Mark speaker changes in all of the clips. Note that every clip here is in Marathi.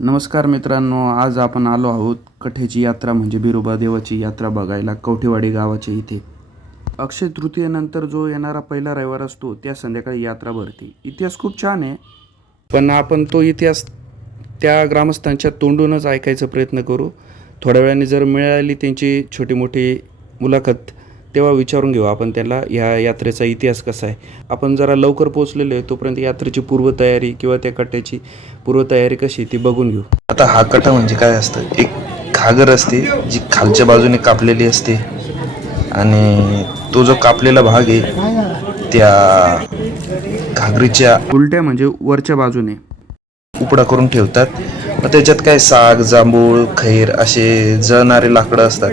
Speaker 1: नमस्कार मित्रांनो आज आपण आलो आहोत कठेची यात्रा म्हणजे बिरोबा देवाची यात्रा बघायला कवठेवाडी गावाच्या इथे. अक्षय तृतीयेनंतर जो येणारा पहिला रविवार असतो त्या संध्याकाळी यात्रा भरते. इतिहास खूप छान आहे पण आपण तो इतिहास त्या ग्रामस्थांच्या तोंडूनच ऐकायचा प्रयत्न करू. थोड्या वेळाने जर मिळाली त्यांची छोटी मोठी मुलाखत तेव्हा विचारून घेऊ. आपण त्याला ह्या यात्रेचा इतिहास कसा आहे? आपण जरा लवकर पोहोचलेलो आहे तोपर्यंत यात्रेची पूर्वतयारी किंवा त्या कट्ट्याची पूर्वतयारी कशी ती बघून घेऊ.
Speaker 2: आता हा कटा म्हणजे काय असतं? एक घागर असते जी खालच्या बाजूने कापलेली असते. आणि तो जो कापलेला भाग आहे त्या घागरीच्या
Speaker 1: उलट्या म्हणजे वरच्या बाजूने.
Speaker 2: उपडा करून ठेवतात. मग त्याच्यात काय साग जांभूळ खैर असे जळणारे लाकडं असतात.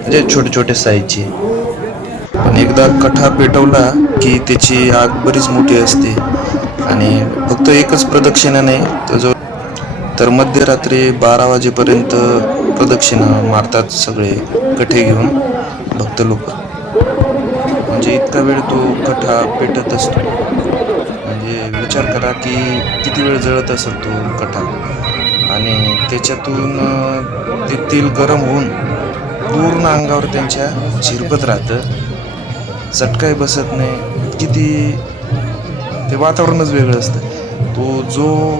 Speaker 2: म्हणजे छोटे छोटे साईजचे. पण एकदा कठा पेटवला की त्याची आग बरीच मोठी असते. आणि फक्त एकच प्रदक्षिणा नाही तर जो तर मध्यरात्री बारा वाजेपर्यंत प्रदक्षिणा मारतात सगळे कठे घेऊन भक्त लोक. म्हणजे इतका वेळ तो कठा पेटत असतो. म्हणजे विचार करा की किती वेळ जळत असेल तो कठा आणि त्याच्यातून ते तेल गरम होऊन पूर्ण अंगावर त्यांच्या झिरपत राहतं. चटकाही बसत नाही. किती ते वातावरणच वेगळं असतं. तो जो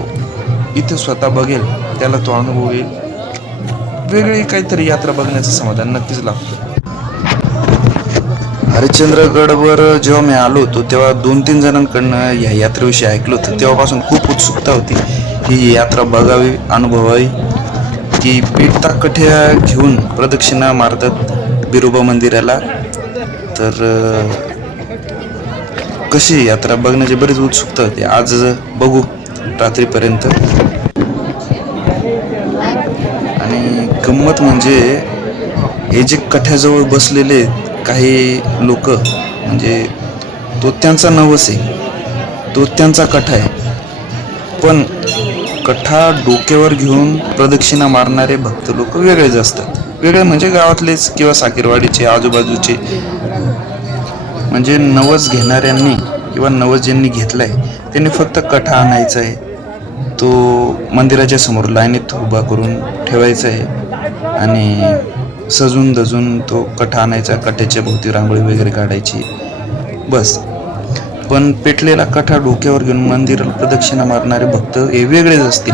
Speaker 2: इथे स्वतः बघेल त्याला तो अनुभव येईल. वेगळी काहीतरी यात्रा बघण्याचं समाधान नक्कीच लागतं हरिश्चंद्रगडवर जेव्हा मी आलो होतो तेव्हा दोन तीन जणांकडनं या यात्रेविषयी ऐकलं होतं. तेव्हापासून खूप उत्सुकता होती. ही यात्रा बघावी अनुभवावी. की पीठ ताकठ्या घेऊन प्रदक्षिणा मारतात बिरोबा मंदिराला. तर कशी यात्रा बघण्याची बरीच उत्सुकता होती. आज बघू रात्रीपर्यंत. आणि गंमत म्हणजे हे जे कठ्याजवळ बसलेले काही लोक म्हणजे तो त्यांचा नवस आहे. तो त्यांचा कठा आहे. पण कठा डोक्यावर घेऊन प्रदक्षिणा मारणारे भक्त लोक वेगळेच असतात. वेगळे म्हणजे गावातलेच किंवा साकीरवाडीचे आजूबाजूचे म्हणजे नवस घेणाऱ्यांनी किंवा नवस ज्यांनी घेतलाय त्यांनी फक्त कठा आणायचा आहे तो मंदिराच्या समोर लाईनीत उभा करून ठेवायचा आहे आणि सजून दजून तो कठा आणायचा कठ्याच्या भोवती रांगोळी वगैरे काढायची. बस. पण पेटलेला कठा डोक्यावर घेऊन मंदिराला प्रदक्षिणा मारणारे भक्त हे वेगळेच असतील.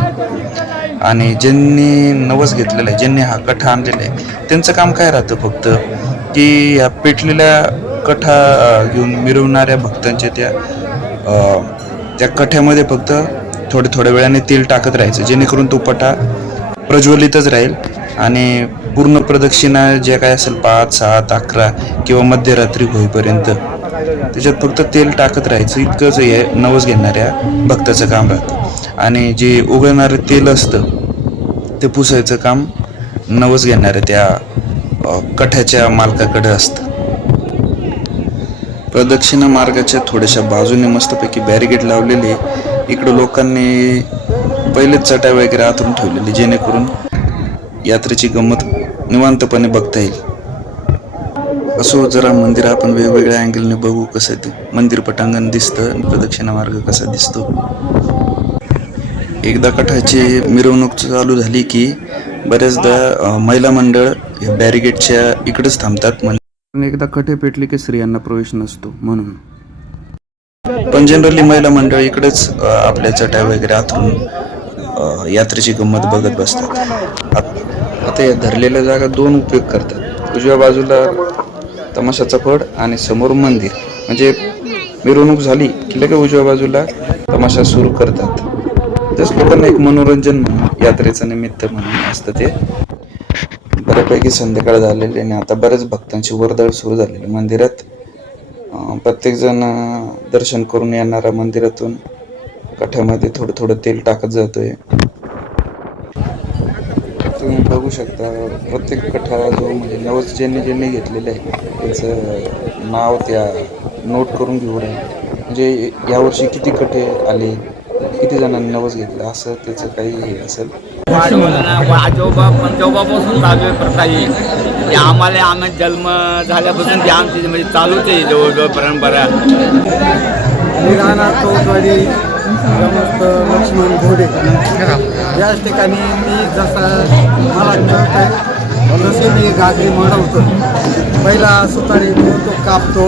Speaker 2: आणि ज्यांनी नवस घेतलेला आहे ज्यांनी हा कठा आणलेला आहे त्यांचं काम काय राहतं फक्त? की या पेटलेल्या कठा घेऊन मिरवणाऱ्या भक्तांच्या त्या त्या कठ्यामध्ये फक्त थोड्या थोड्या वेळाने तेल टाकत राहायचं जेणेकरून तो पटा प्रज्वलितच राहील आणि पूर्ण प्रदक्षिणा जे काय असेल पाच सात अकरा किंवा मध्यरात्री होईपर्यंत त्याच्यात फक्त तेल टाकत राहायचं इतकंच हे नवस घेणाऱ्या भक्ताचं काम राहतं. आणि जे उगवणारं तेल असतं ते पुसायचं काम नवस घेणाऱ्या त्या कठ्याच्या मालकाकडे असतं. प्रदक्षिणा मार्गाच्या थोड्याशा बाजूने मस्तपैकी बॅरिगेड लावलेले इकडं लोकांनी पहिलेच चटाई वगैरे आतून ठेवलेली जेणेकरून यात्रेची गंमत निवांतपणे बघता येईल. असो जरा मंदिर आपण वेगवेगळ्या अँगलने बघू कसं ते. मंदिर पटांगण दिसतं आणि प्रदक्षिणा मार्ग कसा दिसतो. एकदा कठाची मिरवणूक चालू झाली की बऱ्याचदा महिला मंडळ या बॅरिगेडच्या इकडेच थांबतात. म्हणजे
Speaker 1: एकदा कठे पेटली की स्त्रियांना प्रवेश नसतो म्हणून.
Speaker 2: पण जनरली महिला मंडळ इकडेच आपल्या चट्या वगैरे आतून यात्रेची गंमत बघत बसतात. आता या धरलेल्या जागा दोन उपयोग करतात. उजव्या बाजूला तमाशाचा फड आणि समोर मंदिर. म्हणजे मिरवणूक झाली की लगेच उजव्या बाजूला तमाशा सुरू करतात. जस लोकांना एक मनोरंजन म्हणून यात्रेचं निमित्त म्हणून असतं ते. बऱ्यापैकी संध्याकाळ झालेली आणि आता बऱ्याच भक्तांची वर्दळ सुरू झालेली. मंदिरात प्रत्येकजण दर्शन करून येणारा मंदिरातून कठ्यामध्ये थोडं थोडं तेल टाकत जातोय. तुम्ही बघू शकता प्रत्येक कठा जो म्हणजे नवस ज्यांनी ज्यांनी घेतलेलं आहे त्याचं नाव त्या नोट करून घेऊ राहिले. म्हणजे यावर्षी किती कठे आले? किती जणांनी नवस घेतलं? असं त्याचं काही हे असेल?
Speaker 3: आजोबा पंजोबापासून चालू आहे प्रथा ही ती आम्हाला आम्ही जन्म झाल्यापासून ती आमची म्हणजे चालूच आहे जवळजवळ परंपरा.
Speaker 4: मी राहणार ग्रामस्थ लक्ष्मण घोडे. याच ठिकाणी मी जसं मला कळत आहे जसे मी गागरी म्हणवतो पहिला सुतारी तो कापतो.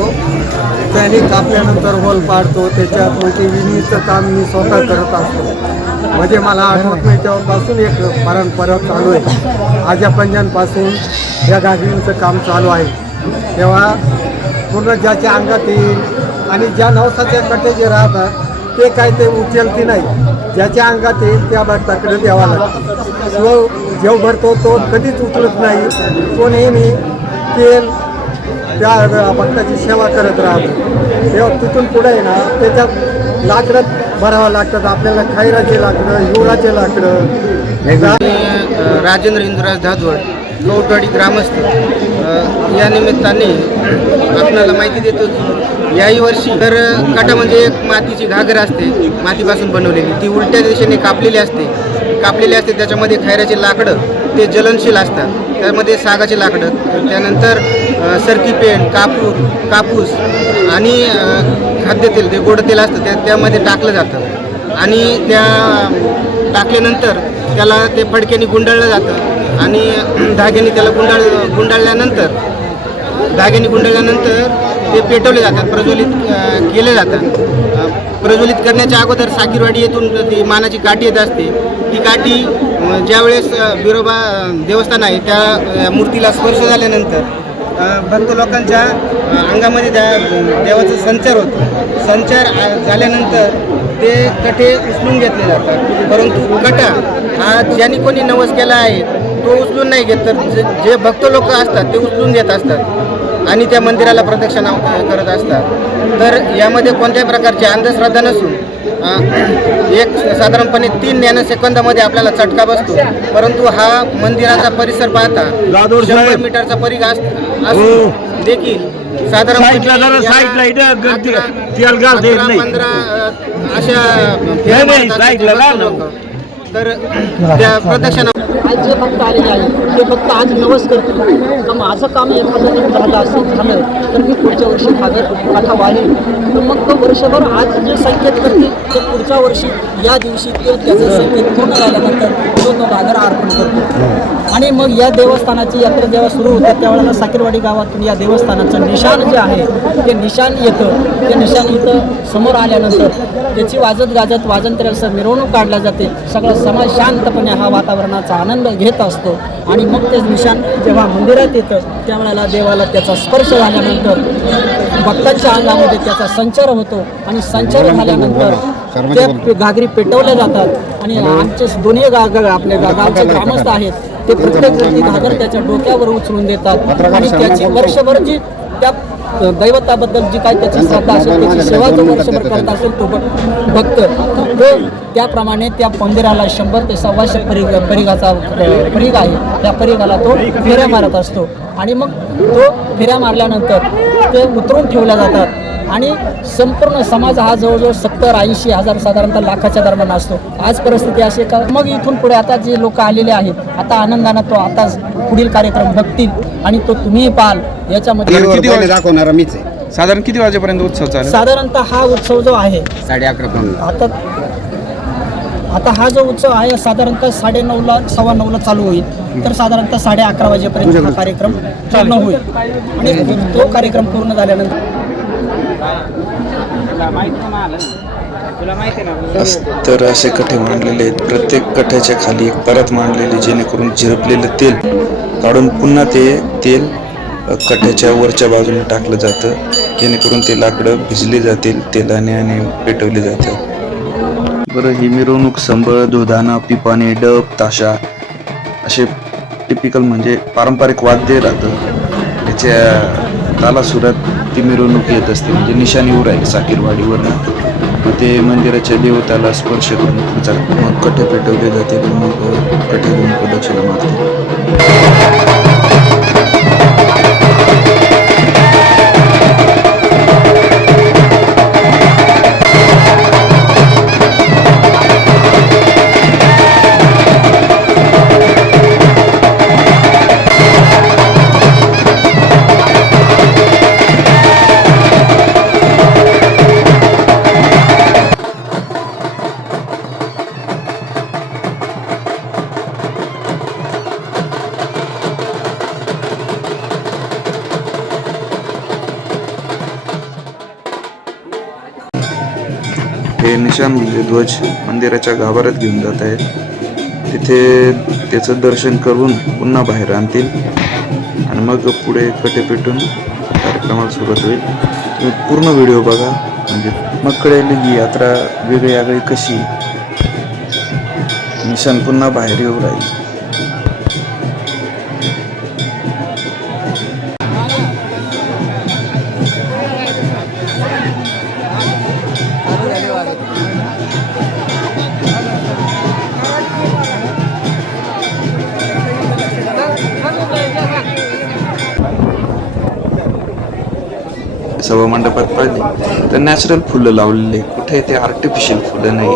Speaker 4: त्याने कापल्यानंतर होल पाडतो. त्याच्यात म्हणजे मग ते विणीचं काम मी स्वतः करत असतो. म्हणजे मला आठवत नाही तेव्हापासून एक परंपरा चालू आहे. आजापंजांपासून या गागरींचं काम चालू आहे. तेव्हा पूर्ण ज्याच्या अंगात येईल आणि ज्या नवसाच्या कटे जे राहतात ते काय ते उचलती नाही. ज्याच्या अंगात येईल त्या भक्ताकडे द्यावा लागतो. जो जेव भरतो तो कधीच उचलत नाही तो नेहमी तेल त्या भक्ताची सेवा करत राहतो तेव्हा तिथून पुढे आहे ना त्याच्यात लाकडं भरावं लागतात. आपल्याला खैराचे लाकडं युवराचे लाकडं.
Speaker 5: राजेंद्र इंदुराज धादवड कौटवाडी ग्रामस्थ. या निमित्ताने आपल्याला माहिती देतो की याही वर्षी तर काटा म्हणजे एक मातीची घागर असते मातीपासून बनवलेली. ती उलट्या दिशेने कापलेली असते. कापलेली असते त्याच्यामध्ये खैराचे लाकडं ते ज्वलनशील असतात. त्यामध्ये सागाचे लाकडं त्यानंतर सरकी पेंट कापू कापूस आणि खाद्यतेल ते गोड तेल असतं त्या त्यामध्ये टाकलं जातं. आणि त्या टाकल्यानंतर त्याला ते फडक्याने गुंडाळलं जातं आणि धाग्याने त्याला गुंडाळ गुंडाळल्यानंतर धाग्याने गुंडाळल्यानंतर ते पेटवले जातात प्रज्वलित केले जातात. प्रज्वलित करण्याच्या अगोदर साकीरवाडी येथून ती मानाची काठी येत असते. ती काठी ज्यावेळेस विरोबा बिरोबा देवस्थान आहे त्या मूर्तीला स्पर्श झाल्यानंतर भक्त लोकांच्या अंगामध्ये त्या देवाचा संचार होतो. संचार झाल्यानंतर ते कठे उचलून घेतले जातात. परंतु कटा हा ज्यांनी कोणी नवस केला आहे तो उचलून नाही घेत. तर जे- जे भक्त लोक असतात ते उचलून घेत असतात. आणि त्या मंदिराला प्रदक्षिणा करत असतात. तर यामध्ये कोणत्याही प्रकारची अंधश्रद्धा नसून एक साधारणपणे तीन नॅनो सेकंदामध्ये आपल्याला चटका बसतो. परंतु हा मंदिराचा परिसर पाहता शंभर मीटरचा परिघ अस- असून देखील पंधरा अ, अशा. तर त्या प्रदक्षिणा
Speaker 6: आज जे भक्त आलेले आहे ते फक्त आज नवस करतील. तर माझं काम एखादं जर झालं असं झालं तर मी पुढच्या वर्षी कागद कथा वाढेल. तर मग तो वर्षभर आज जे संकेत करतील तर पुढच्या वर्षी या दिवशी ते त्याचं संकेत पूर्ण झाल्यानंतर तो तो बाजार अर्पण करतो. आणि मग या देवस्थानाची यात्रा जेव्हा सुरू होते त्यावेळेला साकीरवाडी गावातून या देवस्थानाचं निशाण जे आहे ते निशाण येतं ते निशाण इथं समोर आल्यानंतर त्याची वाजत गाजत वाजंत्र असं मिरवणूक काढल्या जाते. सगळा समाज शांतपणे हा वातावरणाचा आनंद घेत असतो. आणि मग ते निशाण जेव्हा मंदिरात येतं त्यावेळेला देवाला त्याचा स्पर्श झाल्यानंतर भक्तांच्या अंगामध्ये त्याचा संचार होतो. आणि संचार झाल्यानंतर त्या घागरी पेटवल्या जातात. आणि आमचे दोन्ही गा गा- आपले गावचे ग्रामस्थ आहेत ते प्रत्येक व्यक्ती घागर त्याच्या डोक्यावर उचलून देतात. आणि त्याची वर्षभर जी त्या दैवताबद्दल जी काय त्याची श्रद्धा असेल त्याची सेवा जो वर्षभर करत असेल तो भक- भक्त तो त्याप्रमाणे त्या मंदिराला शंभर ते सव्वाशे परिघ परिघाचा परिघ आहे. त्या परिघाला तो फेऱ्या मारत असतो. आणि मग तो फेऱ्या मारल्यानंतर ते उतरून ठेवल्या जातात. आणि संपूर्ण समाज हा जवळजवळ सत्तर ऐंशी हजार साधारणतः लाखाच्या दरम्यान असतो. आज परिस्थिती अशी आहे का? मग इथून पुढे आता जे लोक आलेले आहेत आता आनंदानं तो आता पुढील कार्यक्रम बघतील आणि तो तुम्ही पाहाल याच्यामध्ये
Speaker 7: दाखवणारा मीच आहे.
Speaker 2: साधारण किती वाजेपर्यंत उत्सव चालेल?
Speaker 6: साधारणतः हा उत्सव जो आहे
Speaker 7: साडे अकरा पर्यंत
Speaker 6: आता आता हा जो उत्सव आहे साधारणतः साडे नऊला सव्वा नऊला चालू होईल. तर साधारणतः साडे अकरा वाजेपर्यंत हा कार्यक्रम पूर्ण होईल. आणि तो कार्यक्रम पूर्ण झाल्यानंतर
Speaker 2: तर असे कठे मांडलेले आहेत. प्रत्येक कठ्याच्या खाली एक परत मांडलेली जेणेकरून झिरपलेलं तेल काढून पुन्हा ते तेल कठ्याच्या वरच्या बाजूने टाकलं जातं. जेणेकरून ते लाकडं भिजली जातील तेलाने आणि पेटवली जातात. बरं ही मिरवणूक संबळ दुधाना पिपाने डब ताशा असे टिपिकल म्हणजे पारंपरिक वाद्य राहतं. त्याच्या तालासुरात ती मिरवणूक येत असते. म्हणजे निशाणीवर आहे साकीरवाडीवरनं मग ते मंदिराच्या देवताला स्पर्श करून पुढचा मग कठे पेटवले जाते मग कठे घेऊन प्रदक्षिणा मारते. ते निशाण ध्वज मंदिराच्या गाभाऱ्यात घेऊन जात आहेत. तिथे त्याचं दर्शन करून पुन्हा बाहेर आणतील. आणि मग पुढे कटे पेटून कार्यक्रमाला सुरुवात होईल. तुम्ही पूर्ण व्हिडिओ बघा. म्हणजे मग कळेल ही यात्रा वेगळी आगळी कशी? मिशन पुन्हा बाहेर येऊ राहील. सभा मंडपात पाहिले. तर नॅचरल फुलं लावलेले कुठे ते आर्टिफिशियल फुलं नाही.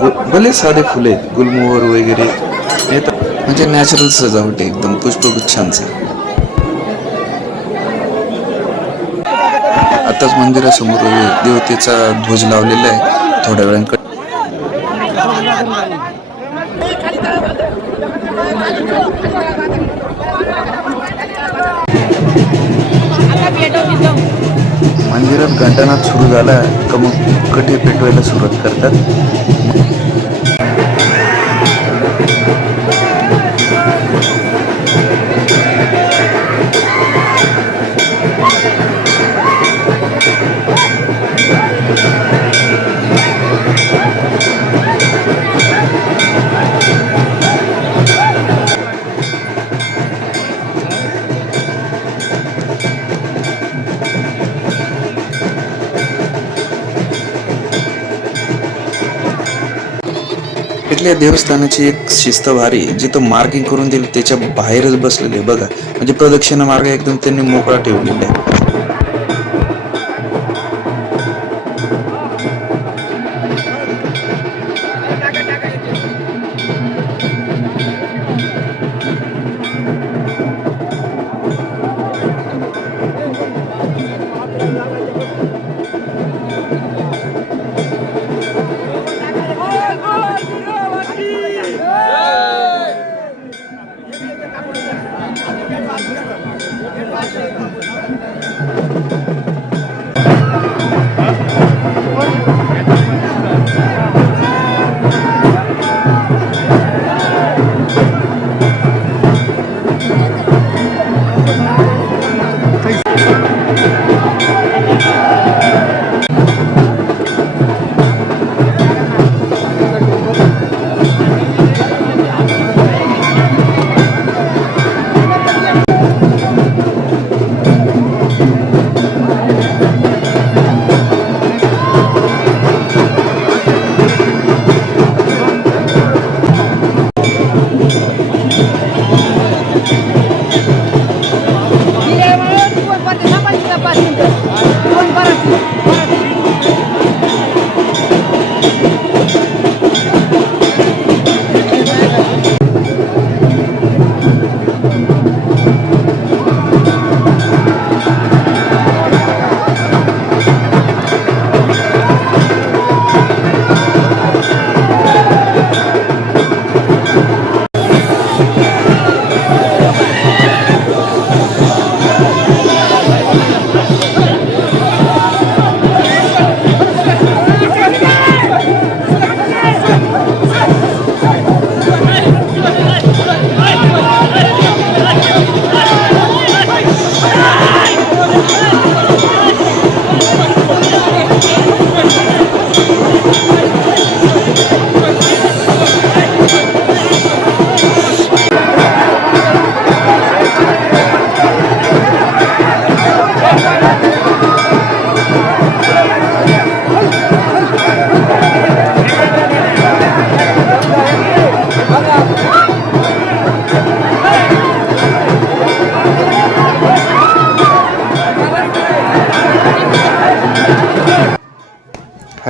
Speaker 2: गु- भले साधे फुले आहेत. गुलमोहर वगैरे. येतात म्हणजे नॅचरल सजावट एकदम. पुष्पगुच्छांचं. आताच मंदिरासमोर देवतेचा ध्वज लावलेला आहे. थोड्या वेळांकडे. मंदिरात घंटानाद सुरू झाला का मग कटे पेटवायला सुरुवात करतात? इथल्या देवस्थानाची एक शिस्त भारी जिथं मार्किंग करून दिली त्याच्या बाहेरच बसलेले बघा म्हणजे प्रदक्षिणा मार्ग एकदम त्यांनी मोकळा ठेवलेला आहे.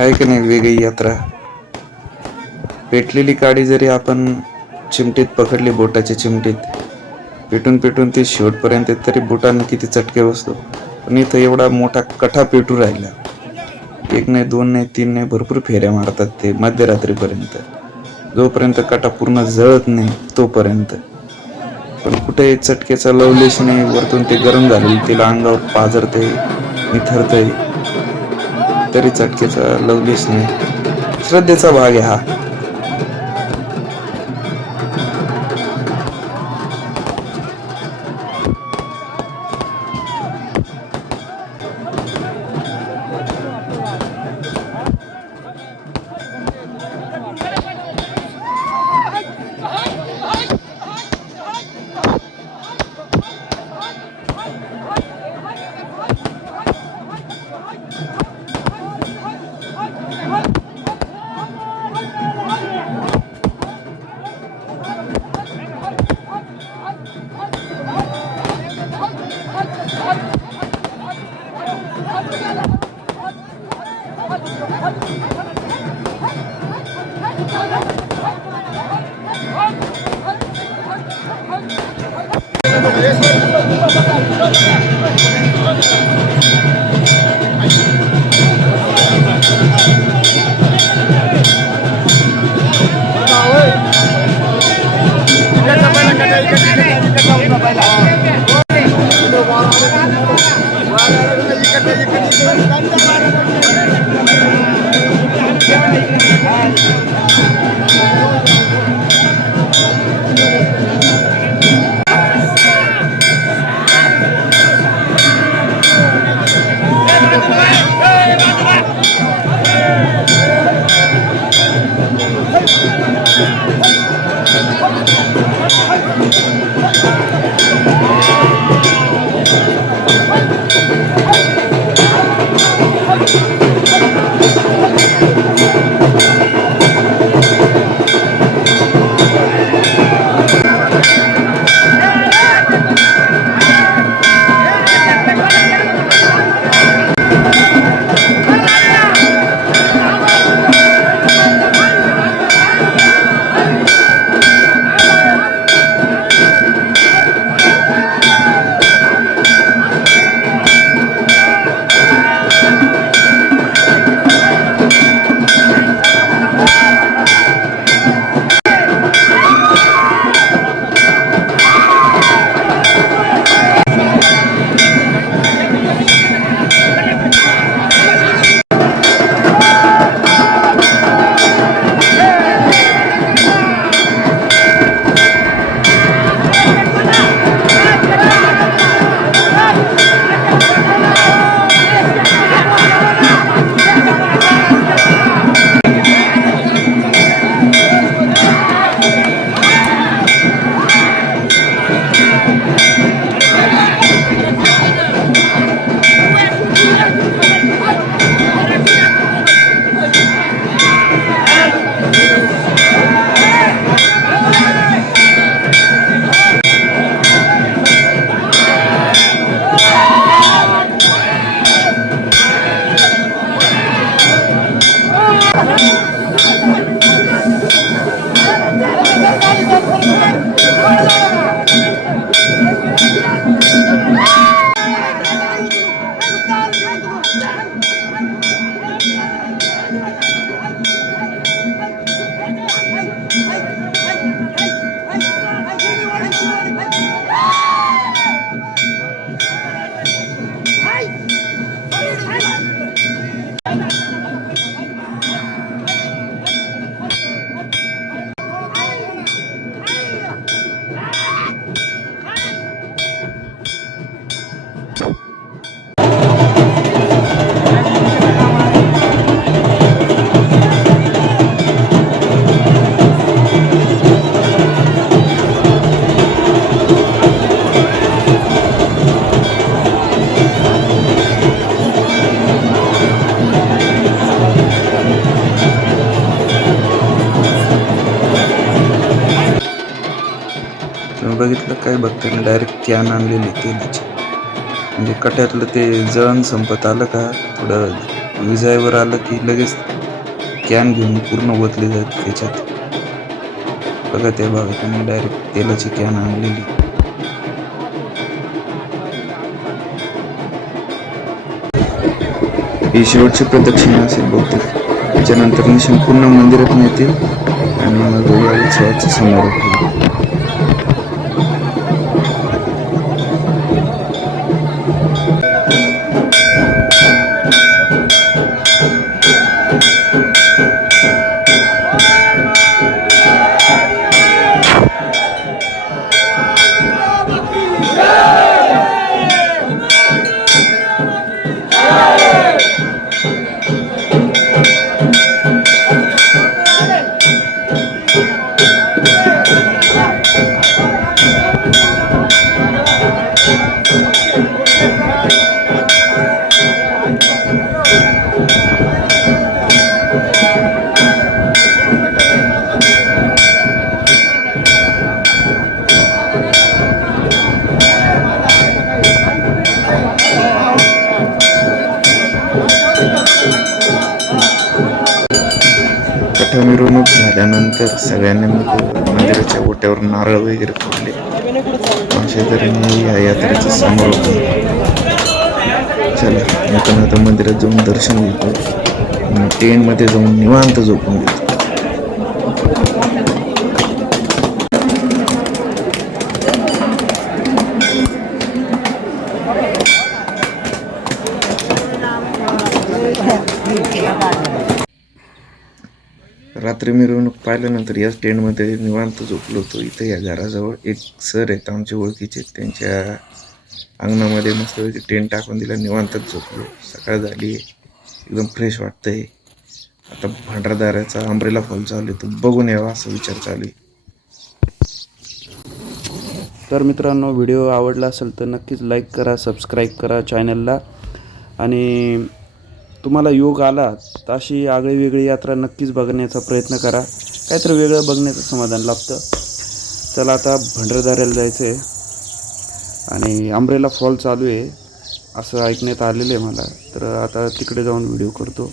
Speaker 2: आहे की नाही वेगळी यात्रा? पेटलेली काडी जरी आपण चिमटीत पकडली बोटाच्या चिमटीत पेटून पेटून ते शेवटपर्यंत तरी बोटानं किती चटके बसतो. पण इथं एवढा मोठा कठा पेटू राहिला. एक नाही दोन नाही तीन नाही भरपूर फेऱ्या मारतात ते मध्यरात्रीपर्यंत. जोपर्यंत कटा पूर्ण जळत नाही तोपर्यंत. पण कुठे चटकेचा लवलेश नाही वरतून ते गरम झालेलं तिला अंगावर पाजरते निथरतंय. तरी चटकेचा लवलेश नाही. श्रद्धेचा भाग आहे हा. तुम्ही बघितलं काय बघताना डायरेक्ट कॅन आणलेली तेलाची म्हणजे कट्यातलं ते जळण संपत आलं का थोडं विजायवर आलं की लगेच कॅन घेऊन पूर्ण ओतले जात त्याच्यात. बघा त्या भागात डायरेक्ट तेलाची कॅन आणलेली. ही शेवटची प्रदक्षिणा असेल बहुतेक. त्याच्यानंतर निशन पूर्ण मंदिरात नेतील आणि मग या उत्सवाचा समारोप होईल. मिरवणूक झाल्यानंतर सगळ्यांनी मग मंदिराच्या ओट्यावर नारळ वगैरे फोडले. अशा तऱ्हेने या यात्रेचं समारोप चला मी आता मंदिरात जाऊन दर्शन घेतो. टेंटमध्ये जाऊन निवांत झोपून घेतो. रात्री मिरवणूक पाहिल्यानंतर याच टेंटमध्ये निवांत झोपलो होतो. इथं या घराजवळ एक सर आहेत आमचे ओळखीचे त्यांच्या अंगणामध्ये मस्तपैकी टेंट टाकून दिला निवांतच झोपलो. सकाळ झाली एकदम फ्रेश वाटतंय. आता भांडारदाऱ्याचा अंब्रेला फॉल चालू आहे. तो बघून यावा असा विचार चालू आहे.
Speaker 1: तर मित्रांनो व्हिडिओ आवडला असेल तर नक्कीच लाईक करा सबस्क्राईब करा चॅनलला आणि तुम्हाला योग आला तर अशी आगळी वेगळी यात्रा नक्कीच बघण्याचा प्रयत्न करा. काहीतरी वेगळं बघण्याचं समाधान लाभतं. चला आता भंडारदाऱ्याला जायचं आहे आणि आंब्रेला फॉल चालू आहे असं ऐकण्यात आलेलं आहे मला. तर आता तिकडे जाऊन व्हिडिओ करतो.